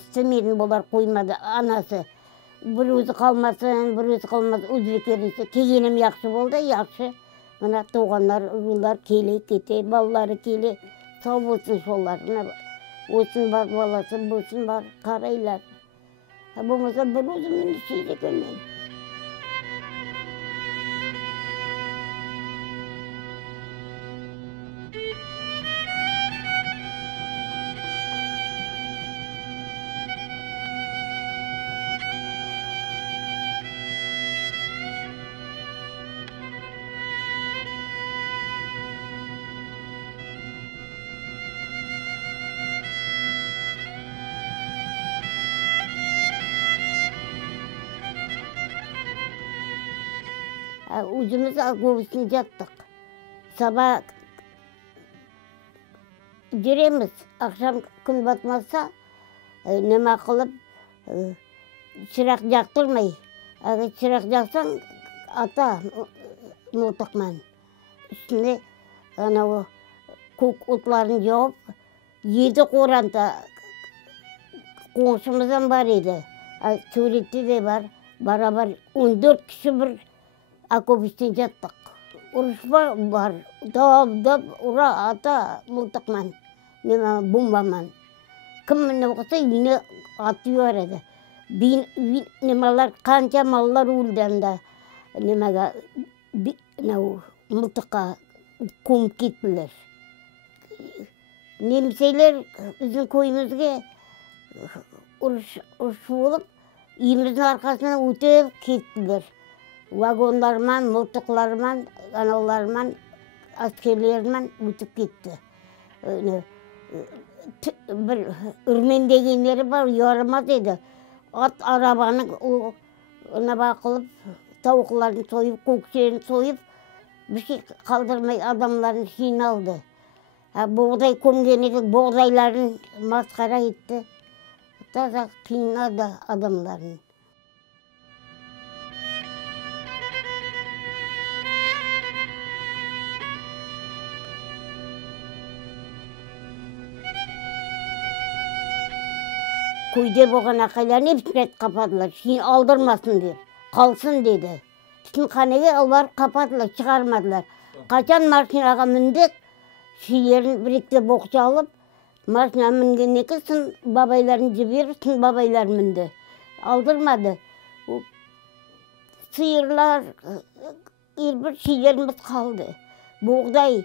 істемейтін болар қоймады анасы. Бір өзі қалмасын, бір өзі қалмасын, өзбекерінше. Келгенім яқшы болды, яқшы. Мына туғандар, рулар келе, кете, балалары келе. Сау болсын шолар. Осын бар, баласы болсын бар, қарайлар. Болмаса бір өзімін істейді екен мен. Өзіміз автобусын жаттық. Сабақ жүреміз. Ақшам күн батмаса, нема қылып, шырақ жақтырмай. Әгер шырақ жақсаң, ата мылтықман. Үстіне көк отларын жауып, еді қоранда қоңшымыздан бар еді. Суретте де бар, бара-бар 14 кіші бір автобустен жаттық. Ұрыс бар, дап, ұра, ата мылтықман, бомбаман. Кім мені оқыса, үйіне атып барады. Немалар, қанша маллар өлденді, мылтыққа көміп кеттілер. Немселер біздің көйімізге ұрыс болып, үйіміздің арқасынан өтіп кеттілер. Вагонлармен, мылтықлармен, аналармен, аскерлермен өтіп кетті. Бір үрмендегендері бар, ұярмас еді. Ат арабаның бақылып, тауықларын сойып, көкшерін сойып, бір şey қалдырмай адамларын жиналды. Боғдай көмген еді, боғдайларын масқара етті. Таза қинады адамларын. Көйде болған ақайларын епсін қападылар, кейін алдырмасын деп, қалсын деді. Түтін қанеге олар қападылар, шығармадылар. Қачан машинаға міндік, шиелерін бірікте боқша алып, машина мінгеннен кейін сын бабайларын жіберіп, сын бабайлар мінді. Алдырмады. Сиырлар, бір шиелеріміз қалды. Боғдай,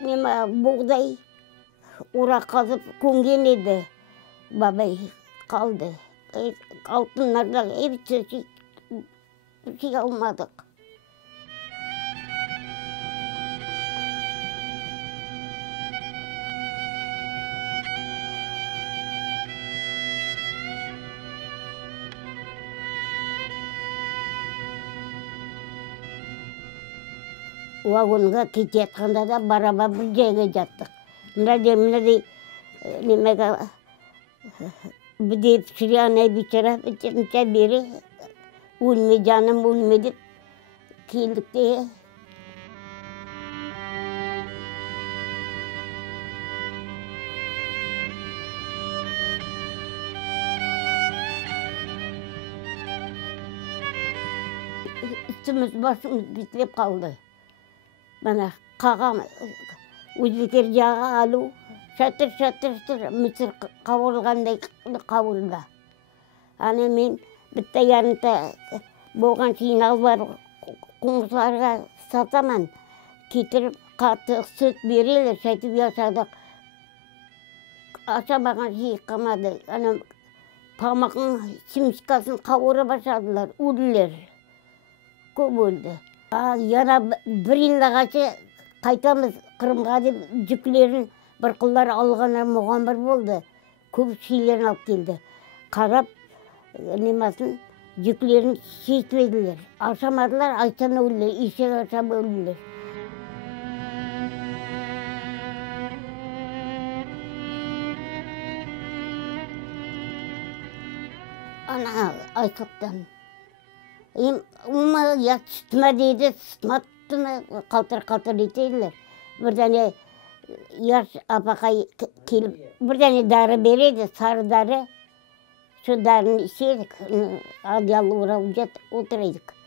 боғдай ұра қазып көнген еді. Бабай қалды. Алтынлардағы епсі жей алмадық. Вагонға кете жатқанда да бара-бар бір жайға жаттық. Мынадей немеге бідеп шырияна бичара бічірінше бері өлме жаным өлме деп келдік те. Үстіміз басымыз бітілеп қалды. Мана қағам өзбекер жағы алу. Шатыр, мүсір қауырылғандай қауырылда. Аны мен бітті ярынта болған жинал бар қоңсыларға сатаман. Кетіріп қатты сүт берелер, шайтып яшадық. Ашамаған жиық қамады. Аны памақын шимшкасын қауыры башадылар, өлілер. Көп өлді. Яна бір елдағашы қайтамыз Қырымға деп жүклерін бір қылдар алғанар мұған бір болды. Көп шейлерін алып келді. Қарап, немасын, жүклерін шейтмеділер. Ашамадылар, айтсан өлілер, ешек ашам өлілер. Ана айтылықтан. Ума я сүтіма дейді, сүтіма қалтыр етейлер. Бірдәне яш апақай келіп бірдеңе дәрі береді, сары дәрі. Şu dәріні ішедік, одеяло оралып отырдық.